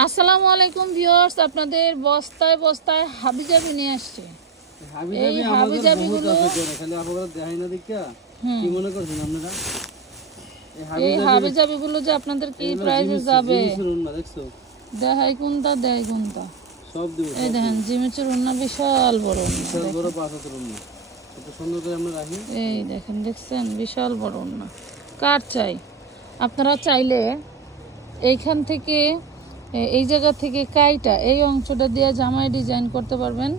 আসসালামু আলাইকুম ভিউয়ার্স, আপনাদের বস্তায় বস্তায় হাবিজাবি নিয়ে আসছে। এই হাবিজাবিগুলো খালি আপনারা দেখাই না দেখা কি মনে করছেন আপনারা? এই হাবিজাবিগুলো যে আপনাদের কি প্রাইসে যাবে দেখাই কোনটা সব দিব। এই দেখেন জিমিচুর ওন্না বিশাল বড় ওন্না, বিশাল বড় 5 ওন্না, কত সুন্দর করে আমরা রাখি। এই দেখেন, দেখছেন বিশাল বড় ওন্না। কার চাই? আপনারা চাইলে এইখান থেকে এই জায়গা থেকে কাইটা এই অংশটা দিয়ে জামাই ডিজাইন করতে পারবেন,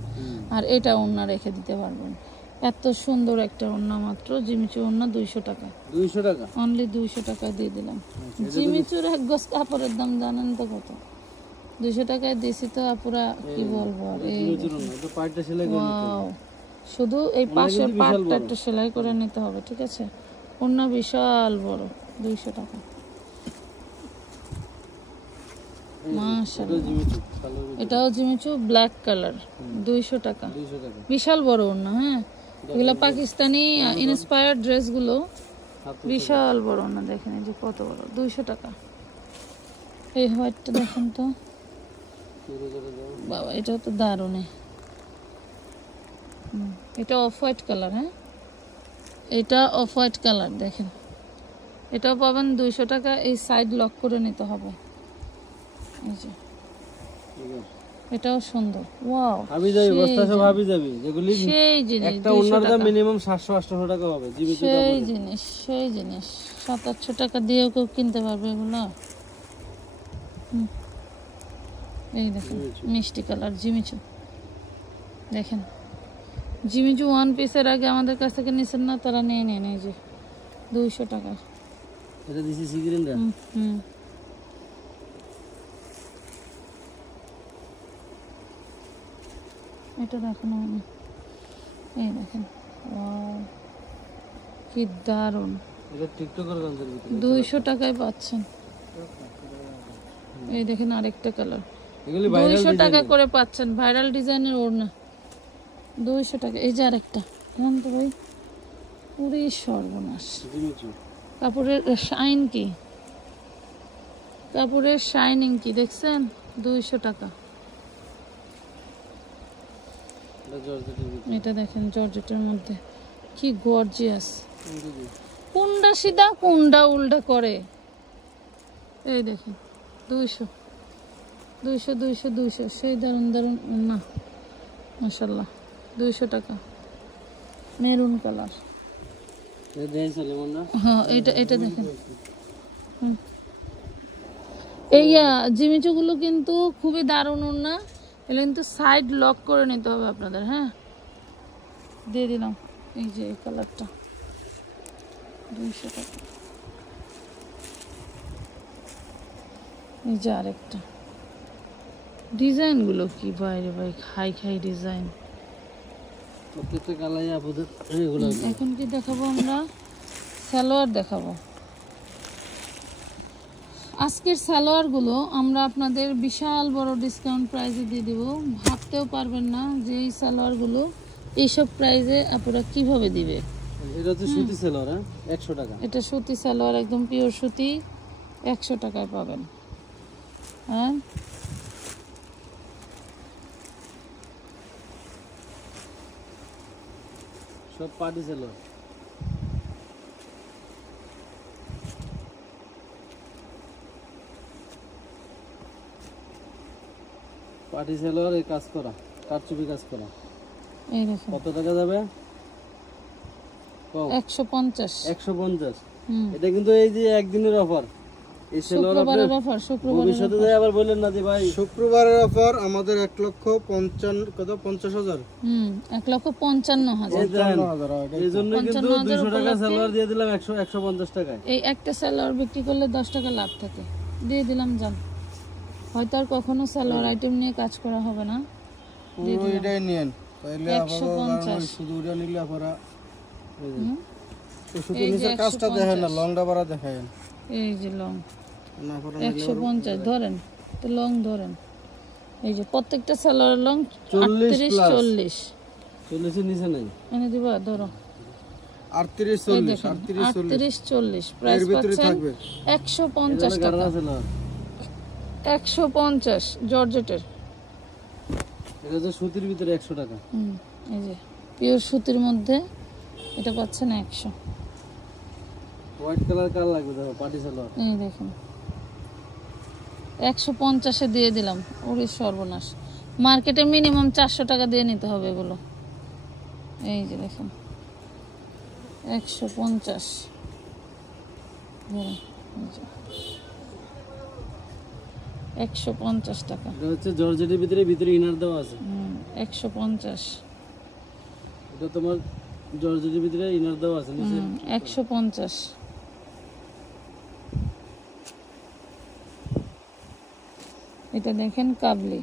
আর এটা ওন্না রেখে দিতে পারবেন। এত সুন্দর একটা ওন্না, মাত্র জিমিচু ওন্না 200 টাকা। 200 টাকা অনলি 200 টাকা দিয়ে দিলাম। জিমিচুর এক গজ কাপড়ের দাম জানেন তো কত? 200 টাকায় দিছি তো আপুরা, কি বলবো। আর এই তো পাটটা সেলাই করে নিতে হবে, শুধু এই পাশের পাটটা একটু সেলাই করে নিতে হবে, ঠিক আছে? ওন্না বিশাল বড়, 200 টাকা। মাশাআল্লাহ, এটাও জিমিচু ব্ল্যাক কালার, 200 টাকা। বিশাল বড় ওন্না। হ্যাঁ, এগুলো পাকিস্তানি ইন্সপায়ার্ড ড্রেসগুলো, বিশাল বড় ওন্না। দেখেন এই যে কত বড়, 200 টাকা। এই হোয়াইটটা দেখেন তো বাবা, এটাও তো দারুণ। এটা অফ হোয়াইট কালার। হ্যাঁ, এটা অফ হোয়াইট কালার, দেখেন এটাও পাবেন 200 টাকা। এই সাইড লক করে নিতে হবে। এই যে এটাও সুন্দর। ওয়াও, হাবিজাবি বস্তা সব হাবিজাবি, যেগুলি সেই জিনিস একটা ওন্নার দাম মিনিমাম 700-800 টাকা হবে। সেই জিনিস 700-800 টাকা দিয়েও কেউ কিনতে পারবে এগুলো। এই দেখেন মিষ্টি কালার জিমিচু, দেখেন জিমিচু ওয়ান পিসের আগে আমাদের কাছ থেকে নিছেন না, তারা নিয়ে নেন। এই যে 200 টাকা। এটা দিছি সিগ্রিনটা। এটা দেখেন, এই দেখেন, ওয়াও কি দারুণ। এটা টিকটকের গঞ্জের ভিতরে 200 টাকায় পাচ্ছেন। এই দেখেন আরেকটা কালার, এগুলি ভাইরাল 200 টাকা করে পাচ্ছেন। ভাইরাল ডিজাইনের ওড়না 200 টাকা। এই যে আরেকটা, জান তো ভাই, পুরো সর্বনাশ। কাপড়ের শাইন কি, কাপড়ের শাইনিং কি দেখছেন? 200 টাকা। এটা দেখেন জর্জেটের মধ্যে, কি গর্জিয়াস। কোনটা সিধা কোনটা উল্টা করে, এই দেখেন 200 সেই দারুন দারুন না, মাশাআল্লাহ। 200 টাকা, মেরুন কালার। হ্যাঁ, এটা দেখেন। এই জিমিচুগুলো কিন্তু খুবই দারুণ না, এগুলো কিন্তু সাইড লক করে নিতে হবে আপনাদের। হ্যাঁ, দিয়ে দিলাম। এই যে এই কালারটা 200 টাকা। এই যে আরেকটা, ডিজাইনগুলো কি বাইরে ভাই, খাই ডিজাইন। এখন কি দেখাবো আমরা? সালোয়ার দেখাবো। আজকের সালোয়ারগুলো আমরা আপনাদের বিশাল বড় ডিসকাউন্ট প্রাইসে দিয়ে দিব। ভাবতেও পারবেন না যে এই সালোয়ারগুলো এইসব প্রাইসে আপনারা কিভাবে দিবে। এটা হচ্ছে সুতি সালোয়ার, 100 টাকা। এটা সুতি সালোয়ার, একদম পিওর সুতি, 100 টাকায় পাবেন। হ্যাঁ, সব পার্টি সালোয়ার। পার্টি সালোয়ার, এই কাজ করা, কারচুপি কাজ করা। এই দেখুন কত টাকা যাবে? 150। 150। এটা কিন্তু এই যে একদিনের অফার, এই সালোয়ার শুক্রবারের অফার। ভবিষ্যতে যাই আবার বলেন না যে ভাই শুক্রবারের অফার। আমাদের 1,50,000 1,55,000। এই জন্য কিন্তু 200 টাকা সালোয়ার দিয়ে দিলাম 150 টাকায়। এই একটা সালোয়ার বিক্রি করলে 10 টাকা লাভ থাকে, দিয়ে দিলাম। জান, হয়তো আর কখনো সালোয়ার আইটেম নিয়ে কাজ করা হবে না। এটাই নিয়েন, তাইলে 150 শুধু এটা নিলে আপনারা শুধু নিচের কাজটা দেখেন না, লংটা বাড়া দেখায়েন। এই যে লং 150 ধরেন তো, লং ধরেন। এই যে প্রত্যেকটা সালোয়ার লং 38-40 এর নিচে নাই। এনে দিবা, ধরো 38-40 প্রাইস পাচ্ছেন 150 টাকা। 150 জর্জেটের। এটা হচ্ছে সুতির ভিতরে 100 টাকা। এই যে পিওর সুতির মধ্যে এটা পাচ্ছেন 100। হোয়াইট কালার কার লাগবে দেখো, পার্টি সালোয়ার। এই দেখুন 150-এ দিয়ে দিলাম। ওরে সর্বনাশ, মার্কেটে মিনিমাম 400 টাকা দিয়ে নিতে হবে এগুলো। এই যে দেখুন 150। 150 টাকা। এটা হচ্ছে জর্জেটের ভিতরে ইনার দেওয়া আছে। 150। এটা তোমার জর্জেটের ভিতরে ইনার দেওয়া আছে নিচে। 150। এটা দেখেন কাবলি,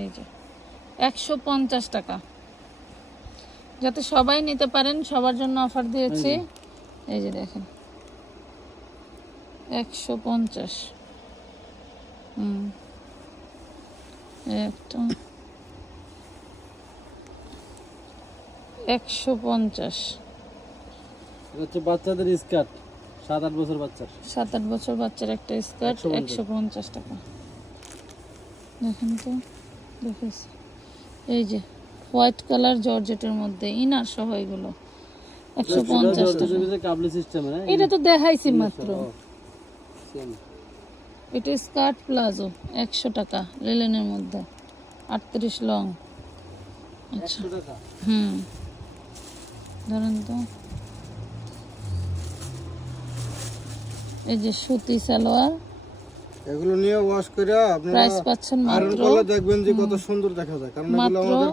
এই যে 150 টাকা। যাতে সবাই নিতে পারেন সবার জন্য অফার দিয়েছি। এই যে দেখেন 150। একটা 150। এটা হচ্ছে বাচ্চাদের স্কার্ট, 7-8 বছর বাচ্চার। 7-8 বছর বাচ্চার একটা স্কার্ট 150 টাকা। দেখেন তো, দেখেছি এই যে হোয়াইট কালার জর্জেটের মধ্যে ইনার সহ এগুলো 150 টাকা। কাবলি সিস্টেম। এটা তো দেখাইছি মাত্র। এটা স্কার্ট প্লাজো 100 টাকা লিলেনের মধ্যে 38 লং। আচ্ছা 100 টাকা। ধরেন তো, এই যে সুতি সালোয়ার, এগুলো নিয়ে ওয়াশ করে আপনারা প্রাইস পাচ্ছেন আয়রন মাত্র করলে দেখবেন যে কত সুন্দর দেখা যায়, কারণ এগুলো মাত্র আমাদের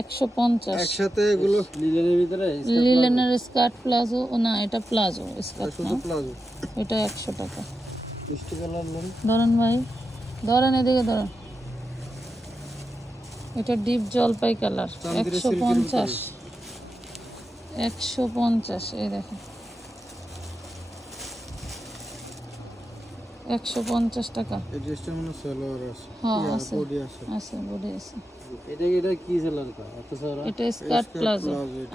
150। একসাথে এগুলো লিলেনের ভিতরে লিলেনের স্কার্ট প্লাজো, না এটা প্লাজো স্কার্ট না, শুধু প্লাজো। এটা 100 টাকা। মিষ্টি কালার লোন ধরেন ভাই, ধরেন এদিকে ধরেন। এটা ডিপ জলপাই কালার 150। 150 এই দেখেন 150 টাকা। এই ড্রেসটা মনে সালোয়ার আছে। হ্যাঁ আছে, বডি আছে। আছে বডি আছে। এটা কি সালোয়ার কা এত সারা? এটা স্কার্ট প্লাজো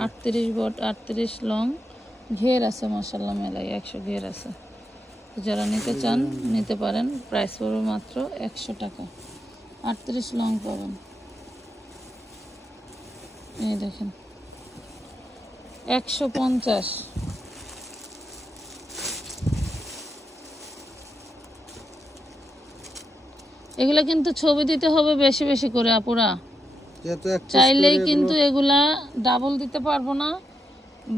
38 বট 38 লং, ঘের আছে মাশাআল্লাহ মেলায় 100 ঘের আছে। যারা নিতে চান নিতে পারেন। প্রাইস পড়বে মাত্র 100 টাকা। 38 লং পাবেন। এই দেখেন 150। এগুলা কিন্তু ছবি দিতে হবে বেশি বেশি করে আপুরা, যেহেতু এক piece চাইলেই করে কিন্তু এগুলা ডাবল দিতে পারবো না,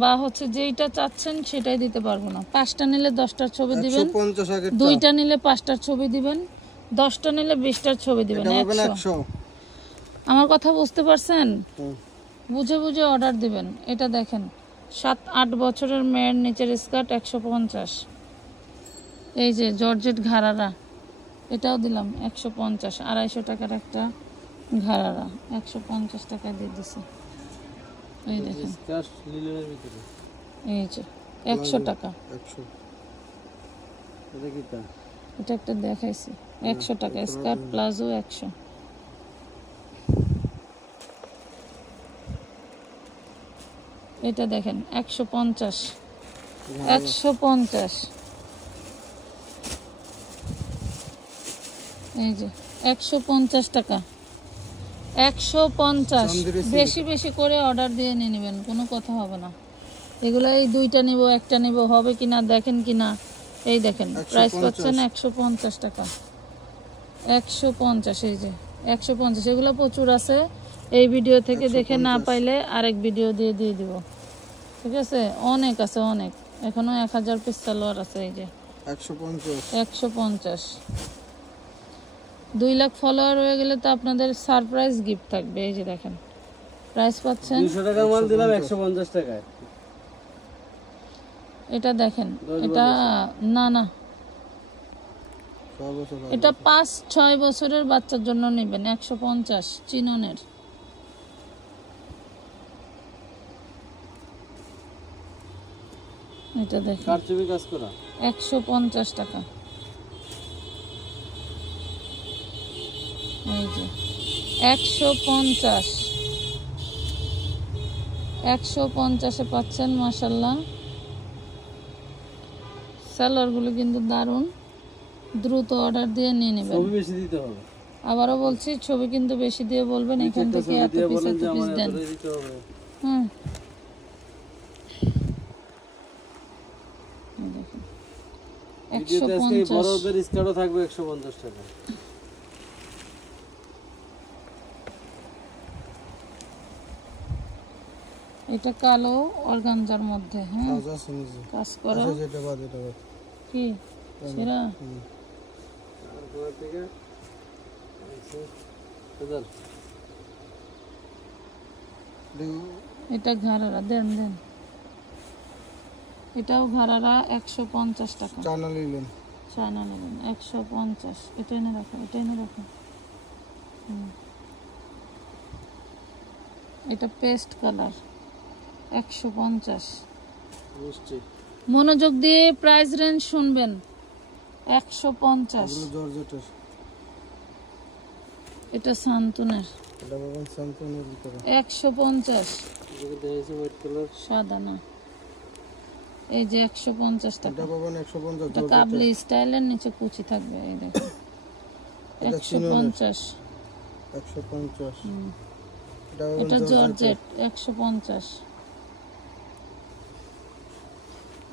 বা হচ্ছে যেইটা চাচ্ছেন সেটাই দিতে পারবো না। 5টা নিলে 10টার ছবি দিবেন, 150 আগে 2টা নিলে 5টার ছবি দিবেন, 10টা নিলে 20টার ছবি দিবেন। এটা হবে 100। 100। আমার কথা বুঝতে পারছেন? হুম। বুঝে বুঝে অর্ডার দিবেন। এটা দেখেন 7-8 বছরের মেয়ের নিচের স্কার্ট 150। এই যে জর্জেট ঘাড়ারা, এটাও দিলাম 150। 250 টাকার একটা ঘাড়ারা 150 টাকা দিয়ে দিছে। এই দেখেন স্কার্ট লিলেনের ভিতরে, এই যে 100 টাকা। 100 এটা কি তা? এটা একটা দেখাইছি 100 টাকা স্কার্ট প্লাজো 100। এটা দেখেন 150। 150 এই যে 150 টাকা। 150। বেশি বেশি করে অর্ডার দিয়ে নিয়ে নেবেন, কোনো কথা হবে না। এগুলো এই 2টা নিব, একটা নিব, হবে কিনা দেখেন কিনা। এই দেখেন প্রাইস পাচ্ছেন 150 টাকা। 150 এই যে 150। এগুলো প্রচুর আছে, এই ভিডিও থেকে দেখে না পাইলে আরেক ভিডিও দিয়ে দিব। ঠিক আছে, অনেক আছে অনেক, এখনো 1000 পিস সালোয়ার আছে। এই যে 150। 150। 2 লাখ ফলোয়ার হয়ে গেলে তো আপনাদের সারপ্রাইজ গিফট থাকবে। এই যে দেখেন প্রাইস পাচ্ছেন 200 টাকার মাল দিলাম 150 টাকায়। এটা দেখেন, এটা না না, 6 বছর এটা 5-6 বছরের বাচ্চার জন্য নেবেন। 150 চিননের। এটা দেখেন কারচুপি কাজ করা 150 টাকা। এই যে 150। 150-এ পাচ্ছেন মাশাআল্লাহ। সালোয়ারগুলো কিন্তু দারুণ। দ্রুত অর্ডার দিয়ে নিয়ে নেবেন। ছবি বেশি দিতে হবে। আবারও বলছি, ছবি কিন্তু বেশি দিয়ে বলবেন, এখান একটা থেকে ছবি এত দিয়ে পিস বলেন এত যে পিস আমার দেন। এতটাই দিতে হবে। হুম, এই দেখুন ভিডিওতে আজকে এই 150। বড়দের স্কার্টও থাকবে 150 টাকা। এটা কালো অর্গানজার মধ্যে, হ্যাঁ কাজ আছে নিচে। কাজ করা। আচ্ছা, যেটা বাদ এটা বাদ। কি সেরা? তারপর থেকে হাজার এটা ঘাড়ারা দেন দেন, এটাও ঘাড়ারা 150 টাকা। China linen. চায়না নেবেন 150। এটা এনে রাখো, এটা এনে রাখো। এটা পেস্ট কালার 150। মিষ্টি মনোযোগ দিয়ে প্রাইস রেঞ্জ শুনবেন। 150। এগুলো জর্জেটের। এটা সান্তুনের এটা পাবেন স্যামসংয়ের ভিতরে। 150। যেটা দেখাইছে হোয়াইট কালার সাদা না, এই যে 150 টাকা। এটা পাবেন 150 এটা জর্জেটের। কাবলি স্টাইলের, নিচে কুচি থাকবে, এই দেখুন এটা 150। 150। হুম, এটা পাবেন এটা জর্জেটের। জর্জেট 150।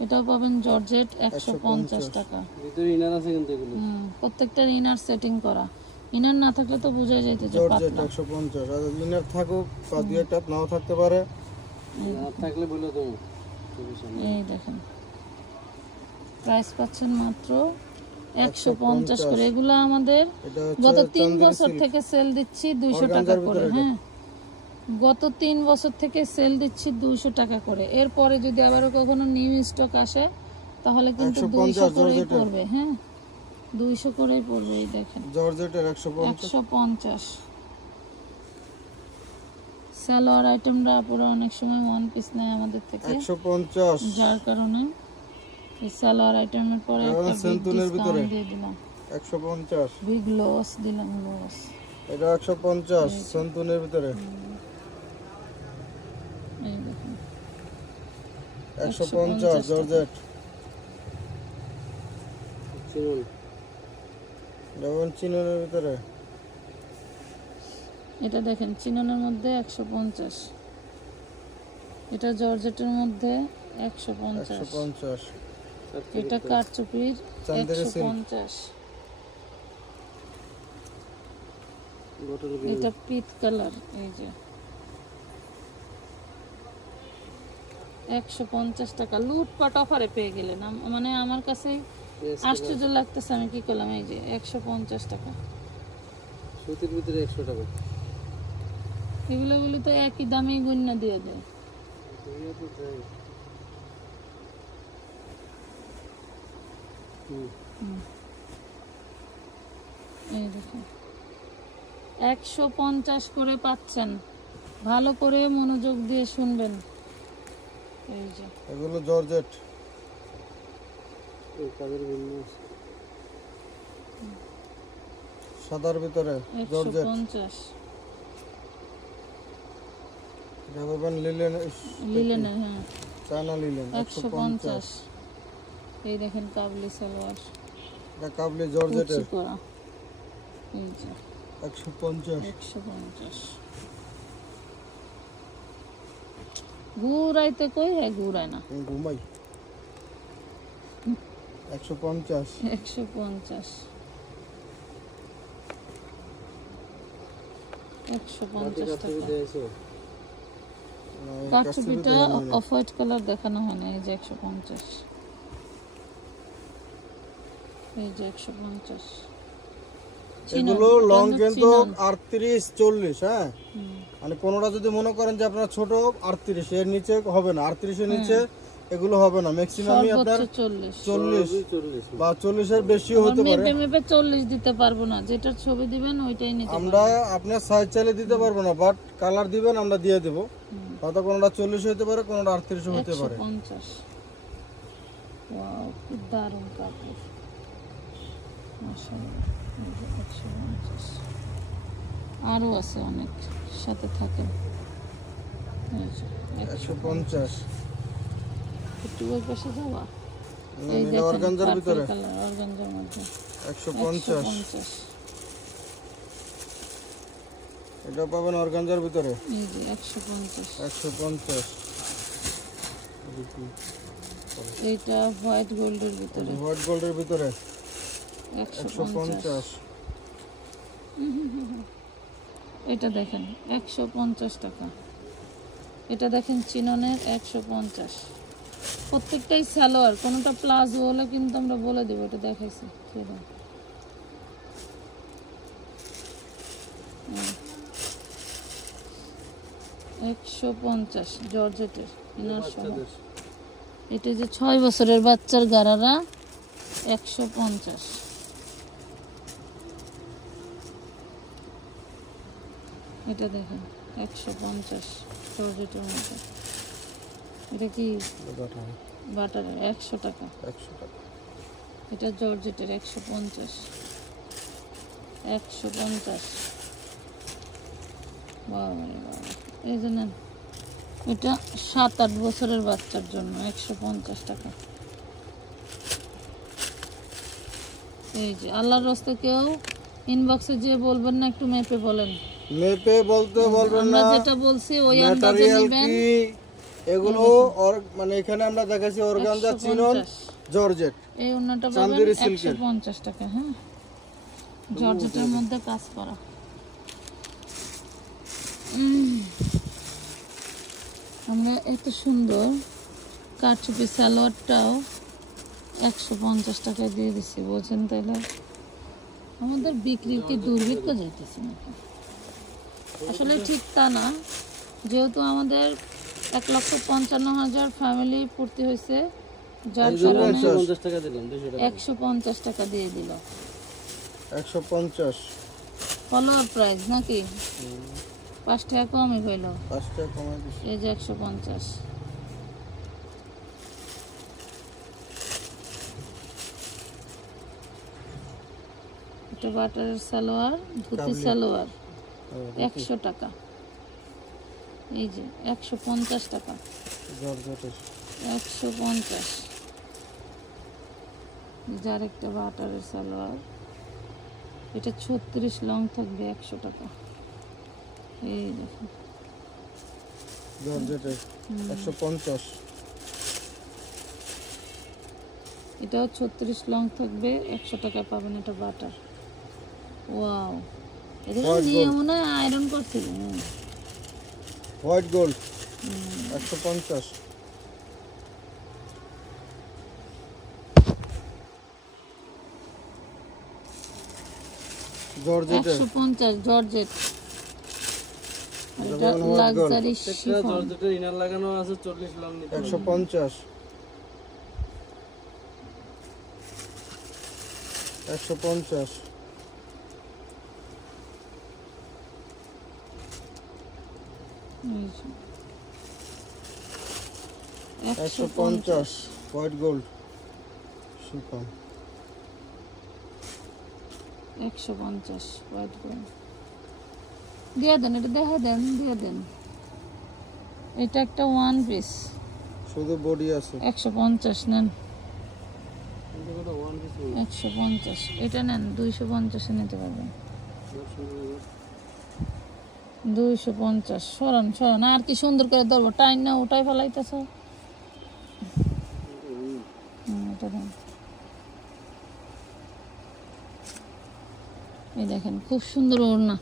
এটাও পাবেন জর্জেট 150 টাকা। ভিতরে ইনার আছে কিন্তু এগুলো প্রত্যেকটার ইনার সেটিং করা। ইনার না থাকলে তো বোঝা যেত যে জর্জেট পাতলা। 150। আর ইনার থাকুক বা দুই একটা নাও থাকতে পারে। ইনার থাকলে বলে দেবো। এই দেখেন প্রাইস পাচ্ছেন মাত্র 150 করে। এগুলো আমাদের এটা গত হচ্ছে 3 চান্দেরি বছর সিল্ক। থেকে সেল দিচ্ছি 200 টাকা অর্গানজার করে। ভিতরে হ্যাঁ, গত 3 বছর থেকে সেল দিচ্ছি 200 টাকা করে। এরপরে যদি আবারও কখনো নিউ স্টক আসে তাহলে কিন্তু 200 করেই পড়বে। হ্যাঁ, 200 করেই পড়বে। এই দেখেন জর্জেটের 150। 150। সালোয়ার আইটেমরা পুরো অনেক সময় ওয়ান পিস নেয় আমাদের থেকে, 150। যার কারণে এই সালোয়ার আইটেমের পরে একটা বিগ সেন্তুনের ভিতরে। ডিসকাউন্ট দিয়ে দিলাম, 150। বিগ লস দিলাম, লস। এটা 150 সন্তুনের ভিতরে। এই দেখুন 150 জর্জেট। চিনুন যেমন চিননের ভিতরে। এটা দেখেন চিননের মধ্যে 150। এটা জর্জেটের মধ্যে 150। 150। এটা কারচুপির চান্দেরি সিল্ক। 150। বটল এটা পিট কালার, এই যে 150 টাকা। লুটপাট অফারে পেয়ে গেলেন। মানে আমার কাছে আশ্চর্য লাগতেছে, আমি কি করলাম। এই যে 150 টাকা। সুতির ভিতরে 100 টাকা। এগুলো বলি তো একই দামে গণ্য দিয়ে দেয়। দুইও তো তাই। এই দেখুন 150 করে পাচ্ছেন। ভালো করে মনোযোগ দিয়ে শুনবেন। এই যে এগুলো জর্জেট। এই কাজের বিন্যাস সাদার ভিতরে জর্জেট। 150। এটা পাবেন লিলেন। লিলেনের, হ্যাঁ চায়না লিলেন 150। 150। এই দেখেন কাবলি সালোয়ার, এটা কাবলি জর্জেটের কুচি করা, এই যে 150। 150। ঘুরাইতে কই, হ্যাঁ ঘুরায় না। ঘুমাই 150। 150। 150 টাকা। কাঠচুপিটা অফ হোয়াইট কালার দেখানো হয় না। এই যে 150। এই যে 150। এগুলো লং কিন্তু 38 40। হ্যাঁ, মানে কোনোটা যদি মনে করেন যে আপনার ছোট 38, এর নিচে হবে না। 38 এর নিচে এগুলো হবে না। ম্যাক্সিমামই আপনার 40 বা 40 এর বেশিও হতে পারে। মেপে মেপে 40 দিতে পারবো না। যেটার ছবি দিবেন ওইটাই নিতে আমরা আপনার সাইজ চাইলে দিতে পারবো না, বাট কালার দিবেন আমরা দিয়ে দেব। হয়তো কোনোটা 40 হতে পারে, কোনোটা 38 হতে পারে। 150। ওয়াও, কি দারুণ কাপড়, মাশাআল্লাহ। এই যে 150। আরো আছে অনেক, সাথে থাকে। এই যে 150। একটু ওই পাশে যাওয়া। এই এটা দেখেন অর্গানজার ভিতরে। কালার, অর্গানজার মধ্যে 150। 150। এটা পাবেন অর্গানজার ভিতরে এই যে 150। 150। এইটা হোয়াইট গোল্ডের ভিতরে হোয়াইট গোল্ডের ভিতরে 150। 150। এটা দেখেন 150 টাকা। এটা দেখেন চিননের 150। প্রত্যেকটাই সালোয়ার, কোনোটা প্লাজো হলে কিন্তু আমরা বলে দেবো, এটা দেখাইছি সেটা। 150 জর্জেটের ইনার সহ। এটা যে 6 বছরের বাচ্চার গারারা 150। এটা দেখেন 150 জর্জেটের মধ্যে। এটা কি বাটারের 100 টাকা। 100 টাকা। এটা জর্জেটের 150। 150। বাবা রে বাবা। এই যে নেন, এটা 7-8 বছরের বাচ্চার জন্য 150 টাকা। এই যে আল্লাহর রাস্তা কেউ ইনবক্সে যে বলবেন না একটু মেপে বলেন। মেপে বলতে বলবেন না, আমরা যেটা বলছি ওই আন্দাজে ম্যাটেরিয়াল নেবেন। কি এগুলো মানে এখানে আমরা দেখাচ্ছি অর্গানজা, চিনন, জর্জেট। এই ওন্নাটা পাবেন চান্দেরি সিল্কের 150 টাকা। হ্যাঁ, জর্জেটের মধ্যে কাজ করা। আমরা এত সুন্দর কাঠচুপি সালোয়ারটাও 150 টাকায় দিয়ে দিচ্ছি, বলছেন তাইলে আমাদের বিক্রির কি দুর্ভিক্ষ যাইতেছে নাকি? আসলে ঠিক তা না, যেহেতু আমাদের 1,55,000 ফ্যামিলি পূর্তি হয়েছে, যার কারণে 150 টাকা দিলাম, 200 টাকা 150 টাকা দিয়ে দিল। 150 ফলোয়ার প্রাইস নাকি 5 টাকা কমই হইল। 5 টাকা কমাই দিছি। এই যে 150। এটা বাটারের সালোয়ার, ধুতি সালোয়ার 100 টাকা। এই যে 150 টাকা। জর্জেটের 150। যার একটা বাটারের সালোয়ার, এটা 36 লং থাকবে 100 টাকা। এই দেখুন জর্জেটের 150। এটাও 36 লং থাকবে 100 টাকা পাবেন। এটা বাটার। ওয়াও, এটা নিয়ে মনে হয় আয়রন করছিল। White gold 150। জর্জেটের 150 জর্জেট। আর এটা যেমন white gold। লাক্সারি একটা শিফন। জর্জেটের ইনার লাগানো আছে 40 লাম নিতে 150। 150। এই যে 150 white gold chiffon. 150 white gold দিয়ে দেন, এটা দেখা দেন, দিয়ে দেন। এটা একটা ওয়ান পিস শুধু বডি আছে 150 নেন। কিন্তু কত 1 পিস 150 এটা নেন, 250 এ নিতে পারবেন। 250 সরান সরান, আর কি সুন্দর করে ধরবো, টাইম না ওটাই ফেলাইতেছ। এটা দেন। এই দেখেন খুব সুন্দর ওড়না,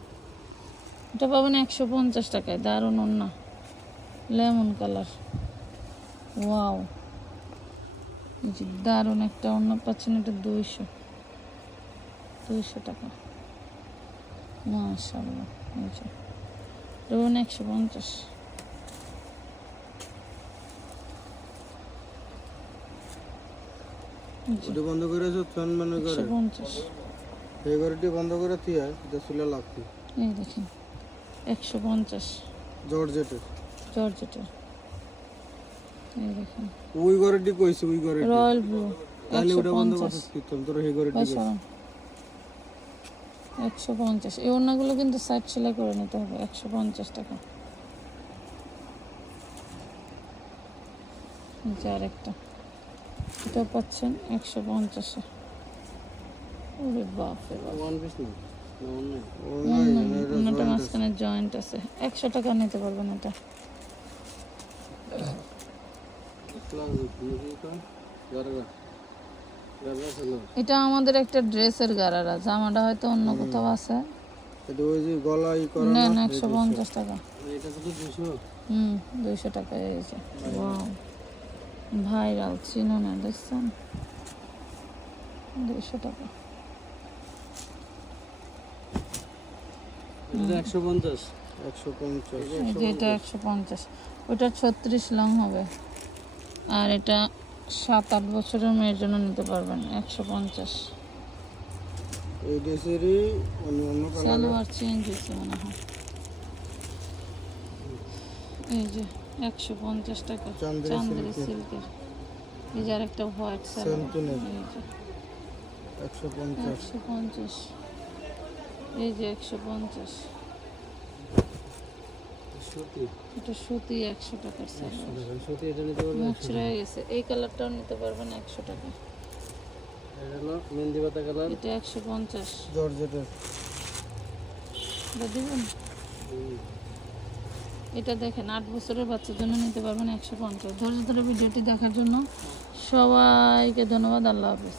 এটা পাবেন 150 টাকায়। দারুণ ওড়না, লেমন কালার। ওয়াও, এই যে দারুণ একটা ওড়না পাচ্ছেন। এটা 200 টাকা। মাশাআল্লাহ, এই যে এটা 150। ওটা বন্ধ করে ফ্যান মানে করে 150। এই ঘরটি বন্ধ করে থিয়া এটা সুলে লাগতি। এই দেখেন 150 জর্জেটের জর্জেটের। এই দেখেন ওই ঘরটি কইছে, ওই ঘরটি রয়্যাল ব্লু তাহলে ওটা বন্ধ 150। করছিস কি তোর এই ঘরটি কইছে 150। এই ওড়নাগুলো কিন্তু সাইড সেলাই করে নিতে হবে। 150 টাকা। এই যে আরেকটা, এটা পাচ্ছেন 150-এ। ওরে বাপ রে বাপ, ওয়ান পিস না অন্য অন্যটা মাঝখানে জয়েন্ট আছে। 100 টাকা নিতে পারবেন এটা। এটা আমাদের একটা ড্রেসের গারারা, জামাটা হয়তো অন্য কোথাও আছে। এটা ওই যে গলা ই করে নেন 150 টাকা। এটা তো 200। 200 টাকা। এই যে ওয়াও, ভাইরাল, চিনো না, দেখছেন? 200 টাকা। এটা 150। 150 এই যে এটা 150, ওটা 36 লং হবে। আর এটা 7-8 বছরের মেয়ের জন্য নিতে পারবেন, 150। এই ড্রেসেরই অন্য কালার সালোয়ার চেঞ্জ হয়েছে মনে হয়। এই যে 150 টাকা, চান্দেরি সিল্কের। এই যে আরেকটা হোয়াইট সালোয়ার, সেন্টিনেল এই যে 150 150। এই যে 150। সুতি এটা সুতি 100 টাকার সালোয়ার, সুতি এটা নিতে পারবেন। মুচড়ে গেছে। এই কালারটাও নিতে পারবেন 100 টাকা। এটা হলো মেহেন্দি পাতা কালার। এটা 150। জর্জেটের। এটা দিবেন? এটা দেখেন, 8 বছরের বাচ্চার জন্য নিতে পারবেন 150। ধৈর্য ধরে ভিডিওটি দেখার জন্য সবাইকে ধন্যবাদ। আল্লাহ হাফেজ।